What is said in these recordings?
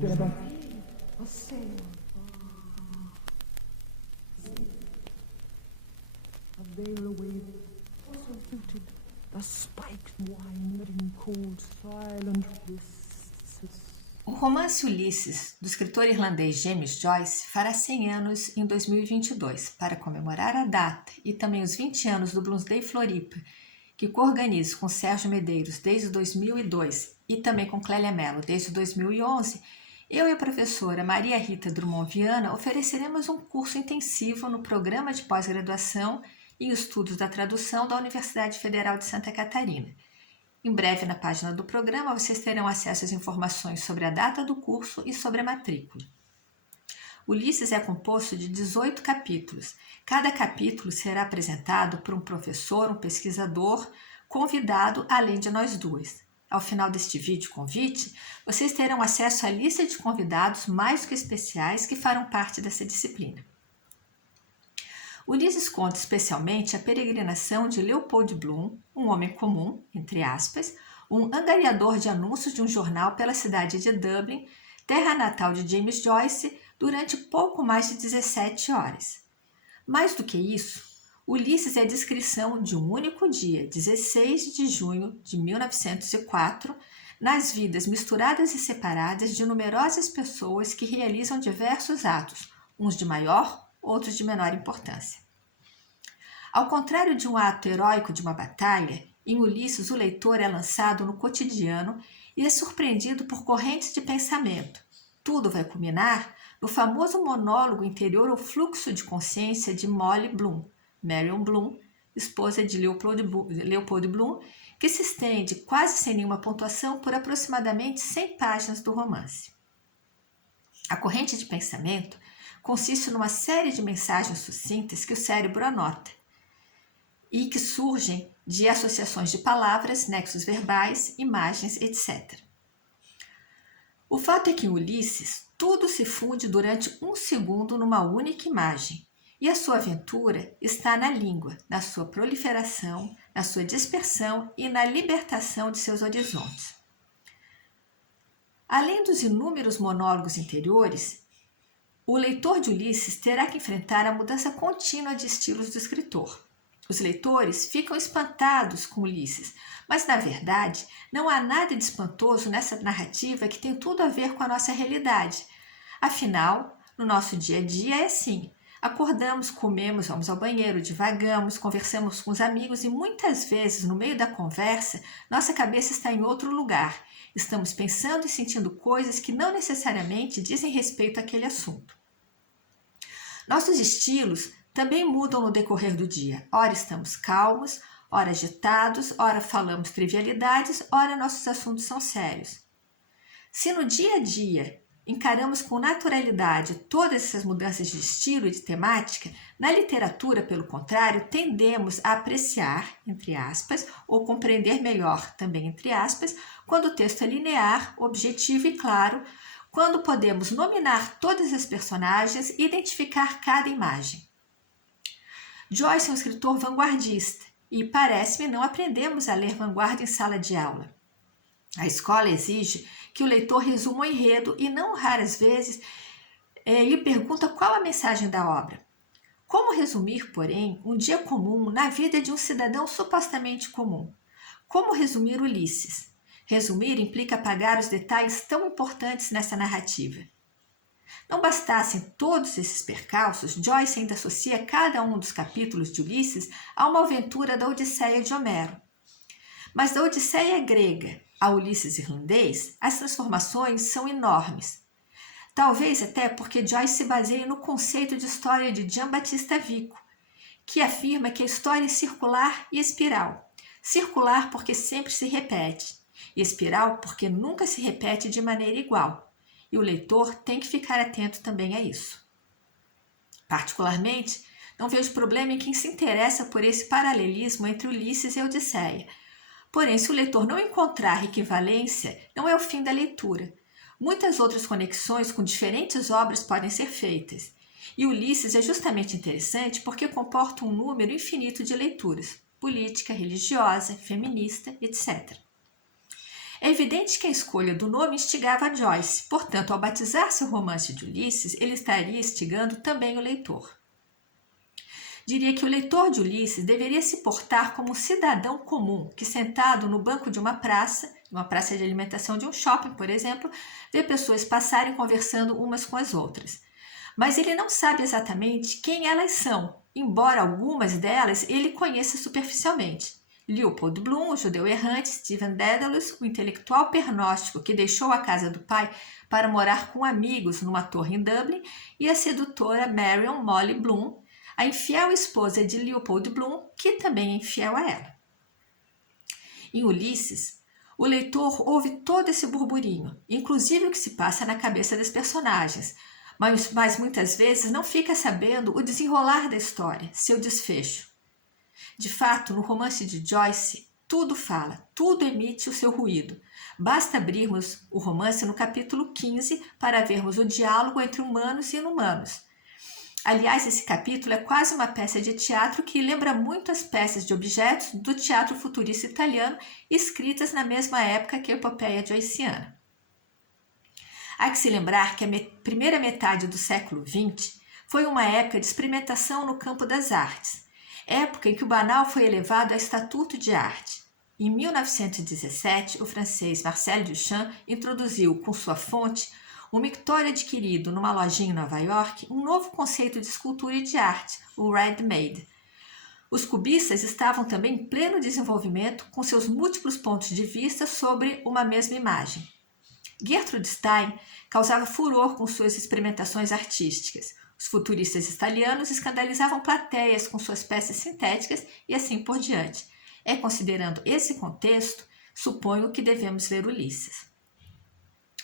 There a sail. A veil away, so filtered, the spiked wine letting cold, silent hisses. O romance Ulisses, do escritor irlandês James Joyce, fará 100 anos em 2022, para comemorar a data e também os 20 anos do Bloomsday Floripa, que coorganizo com Sérgio Medeiros desde 2002 e também com Clélia Mello desde 2011, eu e a professora Maria Rita Drummond Viana ofereceremos um curso intensivo no programa de pós-graduação em Estudos da Tradução da Universidade Federal de Santa Catarina. Em breve, na página do programa, vocês terão acesso às informações sobre a data do curso e sobre a matrícula. Ulisses é composto de 18 capítulos. Cada capítulo será apresentado por um professor, um pesquisador, convidado, além de nós duas. Ao final deste vídeo convite, vocês terão acesso à lista de convidados mais do que especiais que farão parte dessa disciplina. Ulisses conta especialmente a peregrinação de Leopold Bloom, um homem comum, entre aspas, um angariador de anúncios de um jornal pela cidade de Dublin, terra natal de James Joyce, durante pouco mais de 17 horas. Mais do que isso, Ulisses é a descrição de um único dia, 16 de junho de 1904, nas vidas misturadas e separadas de numerosas pessoas que realizam diversos atos, uns de maior, outros de menor importância. Ao contrário de um ato heróico de uma batalha, em Ulisses o leitor é lançado no cotidiano e é surpreendido por correntes de pensamento. Tudo vai culminar no famoso monólogo interior ou fluxo de consciência de Molly Bloom, Marion Bloom, esposa de Leopold Bloom, que se estende quase sem nenhuma pontuação por aproximadamente 100 páginas do romance. A corrente de pensamento consiste numa série de mensagens sucintas que o cérebro anota e que surgem de associações de palavras, nexos verbais, imagens, etc. O fato é que em Ulisses, tudo se funde durante um segundo numa única imagem, e a sua aventura está na língua, na sua proliferação, na sua dispersão e na libertação de seus horizontes. Além dos inúmeros monólogos interiores, o leitor de Ulisses terá que enfrentar a mudança contínua de estilos do escritor. Os leitores ficam espantados com Ulisses, mas na verdade não há nada de espantoso nessa narrativa que tem tudo a ver com a nossa realidade. Afinal, no nosso dia a dia é assim. Acordamos, comemos, vamos ao banheiro, divagamos, conversamos com os amigos e muitas vezes, no meio da conversa, nossa cabeça está em outro lugar. Estamos pensando e sentindo coisas que não necessariamente dizem respeito àquele assunto. Nossos estilos também mudam no decorrer do dia. Ora estamos calmos, ora agitados, ora falamos trivialidades, ora nossos assuntos são sérios. Se no dia a dia encaramos com naturalidade todas essas mudanças de estilo e de temática, na literatura, pelo contrário, tendemos a apreciar, entre aspas, ou compreender melhor, também entre aspas, quando o texto é linear, objetivo e claro, quando podemos nominar todas as personagens e identificar cada imagem. Joyce é um escritor vanguardista e, parece-me, não aprendemos a ler vanguarda em sala de aula. A escola exige que o leitor resuma o enredo e, não raras vezes, lhe pergunta qual a mensagem da obra. Como resumir, porém, um dia comum na vida de um cidadão supostamente comum? Como resumir Ulisses? Resumir implica apagar os detalhes tão importantes nessa narrativa. Não bastassem todos esses percalços, Joyce ainda associa cada um dos capítulos de Ulisses a uma aventura da Odisseia de Homero. Mas da Odisseia grega a Ulisses irlandês, as transformações são enormes. Talvez até porque Joyce se baseia no conceito de história de Giambattista Vico, que afirma que a história é circular e espiral. Circular porque sempre se repete, e espiral porque nunca se repete de maneira igual. E o leitor tem que ficar atento também a isso. Particularmente, não vejo problema em quem se interessa por esse paralelismo entre Ulisses e Odisseia. Porém, se o leitor não encontrar equivalência, não é o fim da leitura. Muitas outras conexões com diferentes obras podem ser feitas. E Ulisses é justamente interessante porque comporta um número infinito de leituras, política, religiosa, feminista, etc. É evidente que a escolha do nome instigava a Joyce, portanto, ao batizar seu romance de Ulisses, ele estaria instigando também o leitor. Diria que o leitor de Ulisses deveria se portar como um cidadão comum que, sentado no banco de uma praça de alimentação de um shopping, por exemplo, vê pessoas passarem conversando umas com as outras. Mas ele não sabe exatamente quem elas são, embora algumas delas ele conheça superficialmente. Leopold Bloom, o judeu errante, Stephen Dedalus, o intelectual pernóstico que deixou a casa do pai para morar com amigos numa torre em Dublin, e a sedutora Marion Molly Bloom, a infiel esposa de Leopold Bloom, que também é infiel a ela. Em Ulisses, o leitor ouve todo esse burburinho, inclusive o que se passa na cabeça das personagens, mas muitas vezes não fica sabendo o desenrolar da história, seu desfecho. De fato, no romance de Joyce, tudo fala, tudo emite o seu ruído. Basta abrirmos o romance no capítulo 15 para vermos o diálogo entre humanos e inumanos. Aliás, esse capítulo é quase uma peça de teatro que lembra muito as peças de objetos do teatro futurista italiano, escritas na mesma época que a epopeia joyciana. Há que se lembrar que a primeira metade do século XX foi uma época de experimentação no campo das artes, época em que o banal foi elevado a estatuto de arte. Em 1917, o francês Marcel Duchamp introduziu, com sua fonte, um mictório adquirido numa lojinha em Nova York, um novo conceito de escultura e de arte, o ready-made. Os cubistas estavam também em pleno desenvolvimento, com seus múltiplos pontos de vista sobre uma mesma imagem. Gertrude Stein causava furor com suas experimentações artísticas. Os futuristas italianos escandalizavam plateias com suas peças sintéticas e assim por diante. É considerando esse contexto, suponho que devemos ler Ulisses.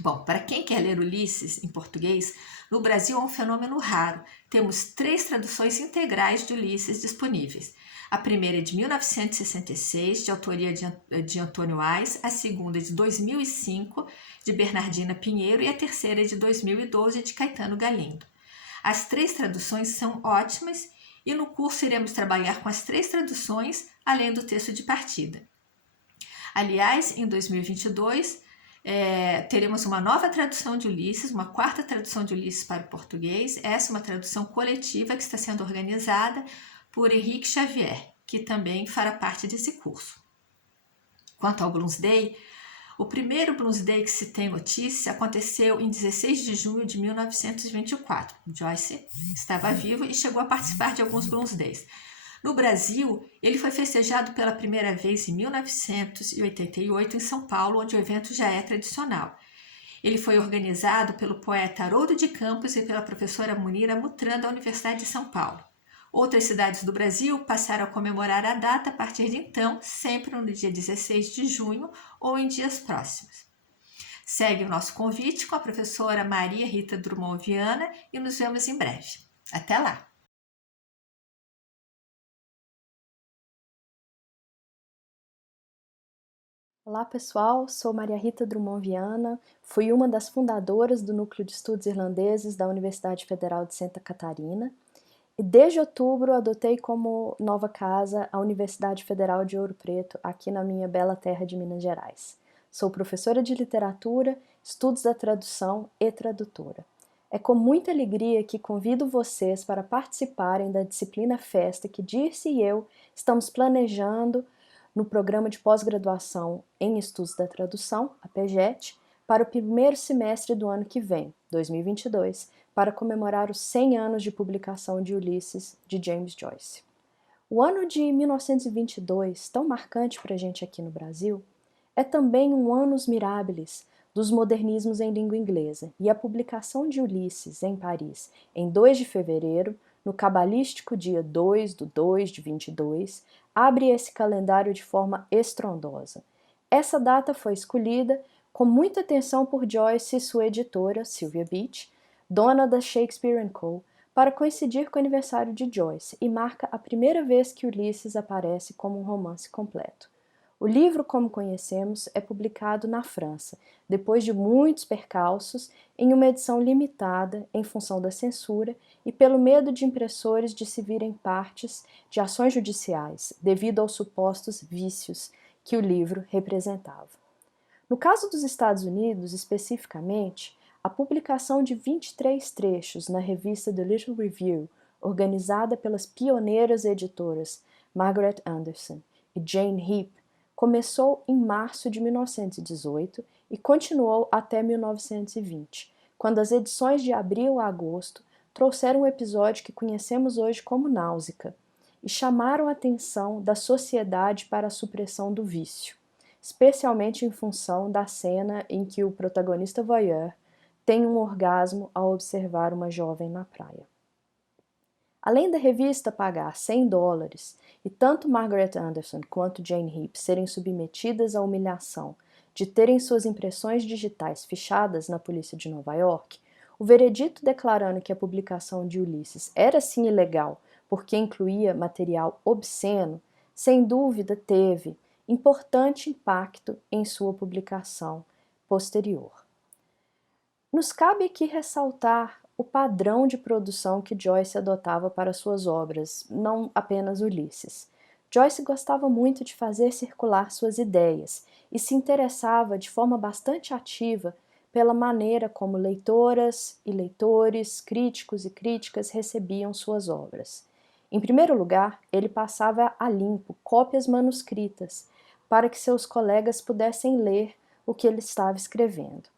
Bom, para quem quer ler Ulisses em português, no Brasil é um fenômeno raro. Temos 3 traduções integrais de Ulisses disponíveis. A primeira é de 1966, de autoria de Antônio Ais, a segunda é de 2005, de Bernardina Pinheiro, e a terceira é de 2012, de Caetano Galindo. As 3 traduções são ótimas e no curso iremos trabalhar com as 3 traduções, além do texto de partida. Aliás, em 2022, teremos uma nova tradução de Ulisses, uma 4ª tradução de Ulisses para o português. Essa é uma tradução coletiva que está sendo organizada por Henrique Xavier, que também fará parte desse curso. Quanto ao Bloomsday, o primeiro Bloomsday que se tem notícia aconteceu em 16 de junho de 1924. Joyce estava vivo e chegou a participar de alguns Bloomsdays. No Brasil, ele foi festejado pela primeira vez em 1988 em São Paulo, onde o evento já é tradicional. Ele foi organizado pelo poeta Haroldo de Campos e pela professora Munira Mutran da Universidade de São Paulo. Outras cidades do Brasil passaram a comemorar a data a partir de então, sempre no dia 16 de junho ou em dias próximos. Segue o nosso convite com a professora Maria Rita Drummond Viana e nos vemos em breve. Até lá! Olá pessoal, sou Maria Rita Drummond Viana, fui uma das fundadoras do Núcleo de Estudos Irlandeses da Universidade Federal de Santa Catarina e desde outubro adotei como nova casa a Universidade Federal de Ouro Preto, aqui na minha bela terra de Minas Gerais. Sou professora de literatura, estudos da tradução e tradutora. É com muita alegria que convido vocês para participarem da disciplina Festa que Dirce e eu estamos planejando no programa de pós-graduação em Estudos da Tradução, a PEGET, para o primeiro semestre do ano que vem, 2022, para comemorar os 100 anos de publicação de Ulisses, de James Joyce. O ano de 1922, tão marcante para a gente aqui no Brasil, é também um annus mirabilis dos modernismos em língua inglesa, e a publicação de Ulisses em Paris, em 2 de fevereiro, no cabalístico dia 2 de 2 de 22, abre esse calendário de forma estrondosa. Essa data foi escolhida com muita atenção por Joyce e sua editora, Sylvia Beach, dona da Shakespeare & Co., para coincidir com o aniversário de Joyce, e marca a primeira vez que Ulisses aparece como um romance completo. O livro, como conhecemos, é publicado na França, depois de muitos percalços, em uma edição limitada em função da censura e pelo medo de impressores de se virem partes de ações judiciais, devido aos supostos vícios que o livro representava. No caso dos Estados Unidos, especificamente, a publicação de 23 trechos na revista The Little Review, organizada pelas pioneiras editoras Margaret Anderson e Jane Heap, começou em março de 1918 e continuou até 1920, quando as edições de abril a agosto trouxeram um episódio que conhecemos hoje como Náusea e chamaram a atenção da sociedade para a supressão do vício, especialmente em função da cena em que o protagonista voyeur tem um orgasmo ao observar uma jovem na praia. Além da revista pagar $100 e tanto Margaret Anderson quanto Jane Heap serem submetidas à humilhação de terem suas impressões digitais fichadas na polícia de Nova York, o veredito declarando que a publicação de Ulisses era sim ilegal porque incluía material obsceno, sem dúvida teve importante impacto em sua publicação posterior. Nos cabe aqui ressaltar o padrão de produção que Joyce adotava para suas obras, não apenas Ulisses. Joyce gostava muito de fazer circular suas ideias e se interessava de forma bastante ativa pela maneira como leitoras e leitores, críticos e críticas recebiam suas obras. Em primeiro lugar, ele passava a limpo cópias manuscritas para que seus colegas pudessem ler o que ele estava escrevendo.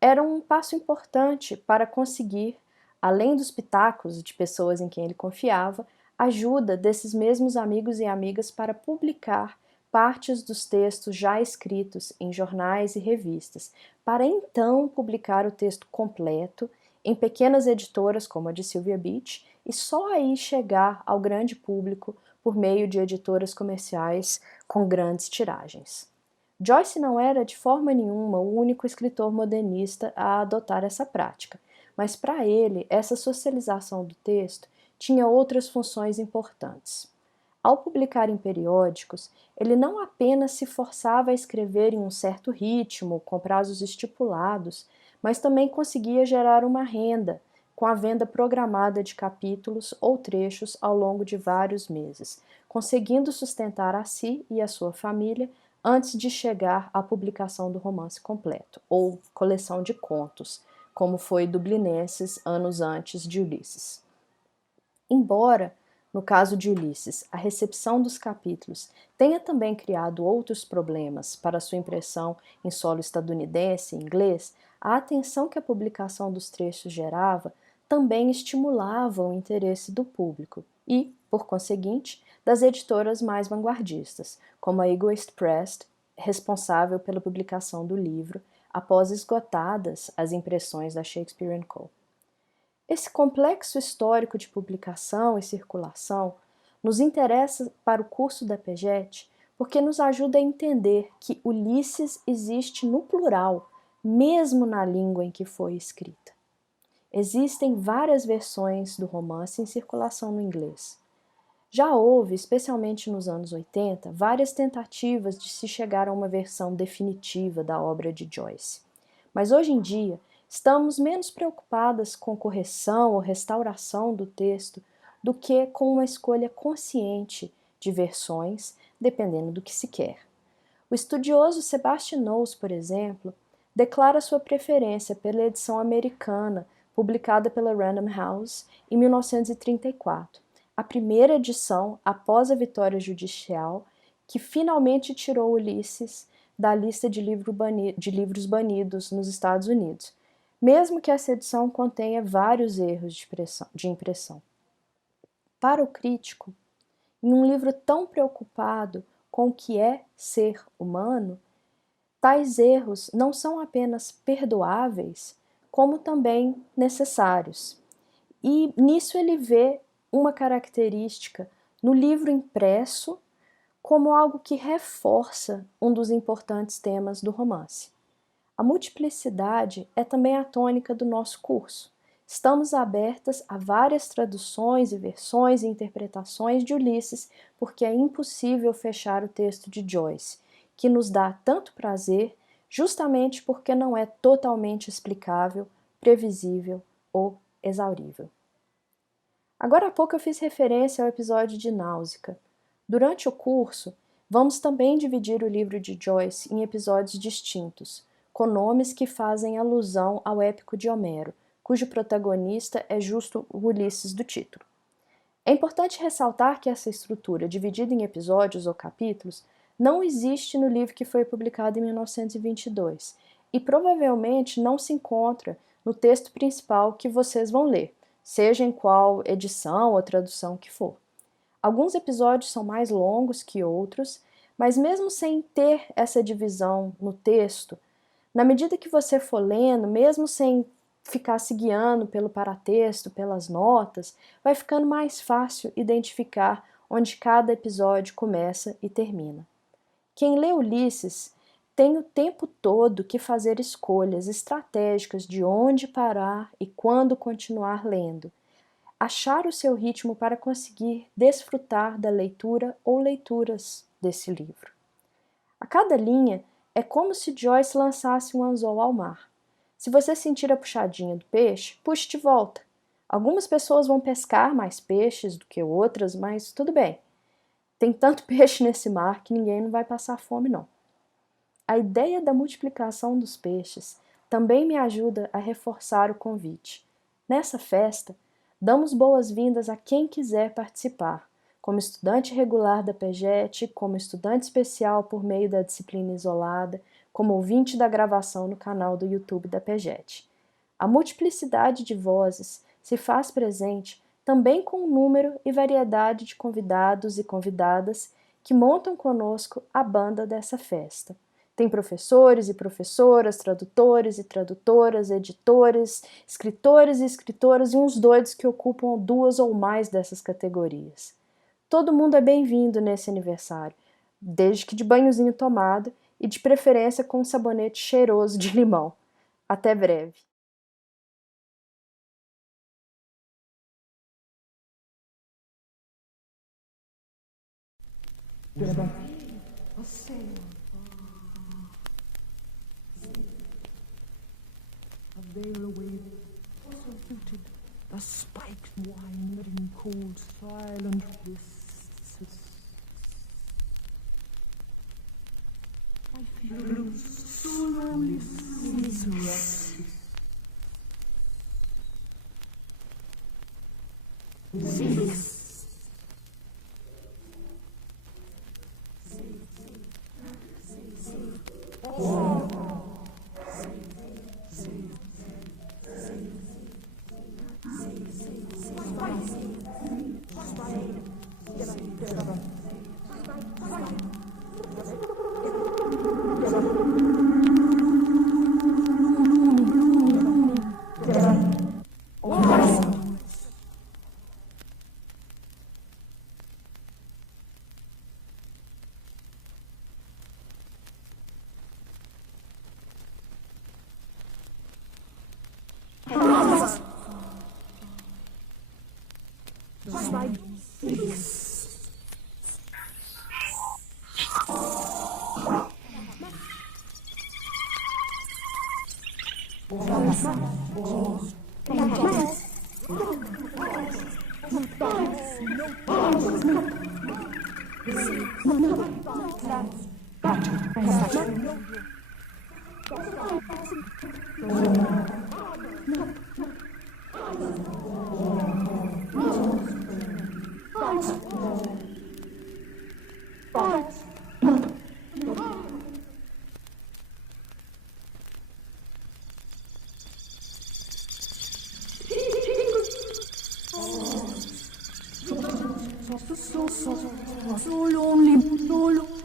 Era um passo importante para conseguir, além dos pitacos de pessoas em quem ele confiava, ajuda desses mesmos amigos e amigas para publicar partes dos textos já escritos em jornais e revistas, para então publicar o texto completo em pequenas editoras como a de Sylvia Beach e só aí chegar ao grande público por meio de editoras comerciais com grandes tiragens. Joyce não era de forma nenhuma o único escritor modernista a adotar essa prática, mas para ele essa socialização do texto tinha outras funções importantes. Ao publicar em periódicos, ele não apenas se forçava a escrever em um certo ritmo, com prazos estipulados, mas também conseguia gerar uma renda com a venda programada de capítulos ou trechos ao longo de vários meses, conseguindo sustentar a si e a sua família antes de chegar à publicação do romance completo, ou coleção de contos, como foi Dublinenses anos antes de Ulisses. Embora, no caso de Ulisses, a recepção dos capítulos tenha também criado outros problemas para sua impressão em solo estadunidense e inglês, a atenção que a publicação dos trechos gerava também estimulava o interesse do público e, por conseguinte, das editoras mais vanguardistas, como a Egoist Press, responsável pela publicação do livro após esgotadas as impressões da Shakespeare & Co. Esse complexo histórico de publicação e circulação nos interessa para o curso da PEGET porque nos ajuda a entender que Ulisses existe no plural, mesmo na língua em que foi escrita. Existem várias versões do romance em circulação no inglês. Já houve, especialmente nos anos 80, várias tentativas de se chegar a uma versão definitiva da obra de Joyce. Mas hoje em dia, estamos menos preocupadas com correção ou restauração do texto do que com uma escolha consciente de versões, dependendo do que se quer. O estudioso Sebastian Knowles, por exemplo, declara sua preferência pela edição americana, publicada pela Random House em 1934, a primeira edição após a vitória judicial que finalmente tirou Ulisses da lista de livros banidos nos Estados Unidos, mesmo que essa edição contenha vários erros de impressão. Para o crítico, em um livro tão preocupado com o que é ser humano, tais erros não são apenas perdoáveis, como também necessários. E nisso ele vê uma característica no livro impresso como algo que reforça um dos importantes temas do romance. A multiplicidade é também a tônica do nosso curso. Estamos abertas a várias traduções e versões e interpretações de Ulisses, porque é impossível fechar o texto de Joyce, que nos dá tanto prazer, justamente porque não é totalmente explicável, previsível ou exaurível. Agora há pouco eu fiz referência ao episódio de Náusea. Durante o curso, Vamos também dividir o livro de Joyce em episódios distintos, com nomes que fazem alusão ao épico de Homero, cujo protagonista é justo o Ulisses do título. É importante ressaltar que essa estrutura, dividida em episódios ou capítulos, não existe no livro que foi publicado em 1922 e provavelmente não se encontra no texto principal que vocês vão ler, seja em qual edição ou tradução que for. Alguns episódios são mais longos que outros, mas mesmo sem ter essa divisão no texto, na medida que você for lendo, mesmo sem ficar se guiando pelo paratexto, pelas notas, vai ficando mais fácil identificar onde cada episódio começa e termina. Quem lê Ulisses tem o tempo todo que fazer escolhas estratégicas de onde parar e quando continuar lendo, achar o seu ritmo para conseguir desfrutar da leitura ou leituras desse livro. A cada linha é como se Joyce lançasse um anzol ao mar. Se você sentir a puxadinha do peixe, puxe de volta. Algumas pessoas vão pescar mais peixes do que outras, mas tudo bem. Tem tanto peixe nesse mar que ninguém não vai passar fome, não. A ideia da multiplicação dos peixes também me ajuda a reforçar o convite. Nessa festa, damos boas-vindas a quem quiser participar, como estudante regular da PEGET, como estudante especial por meio da disciplina isolada, como ouvinte da gravação no canal do YouTube da PEGET. A multiplicidade de vozes se faz presente também com o número e variedade de convidados e convidadas que montam conosco a banda dessa festa. Tem professores e professoras, tradutores e tradutoras, editores, escritores e escritoras e uns doidos que ocupam 2 ou mais dessas categorias. Todo mundo é bem-vindo nesse aniversário, desde que de banhozinho tomado e de preferência com um sabonete cheiroso de limão. Até breve! A sail. A veil away, also filtered, the spiked wine that in cold silent wrists. I feel so lonely since rest. So lonely, so lonely.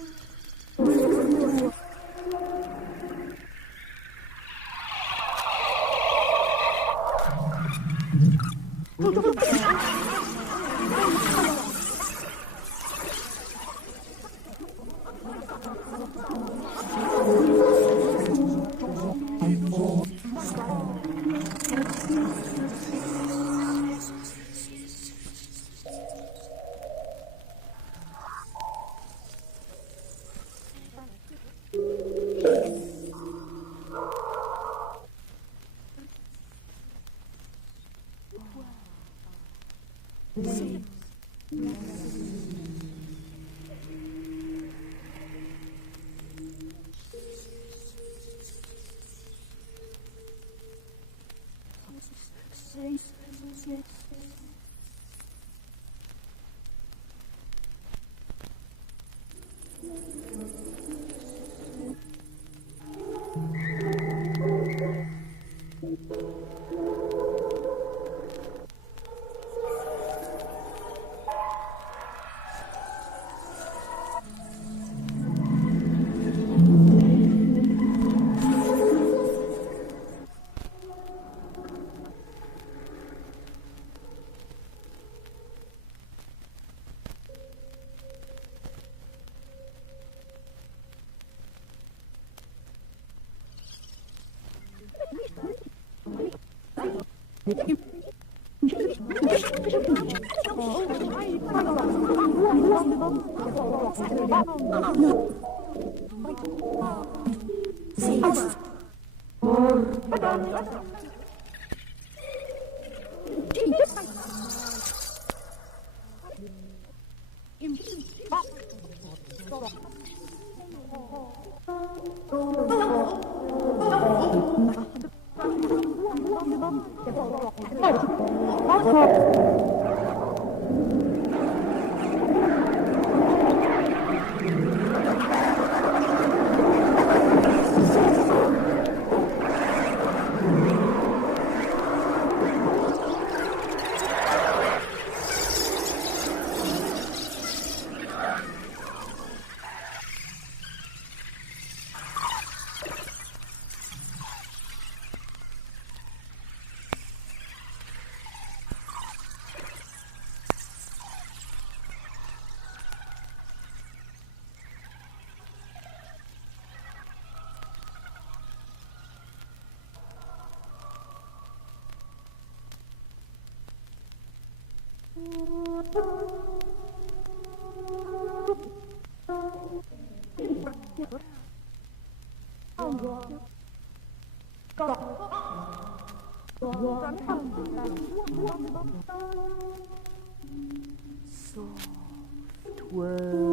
Soft whirl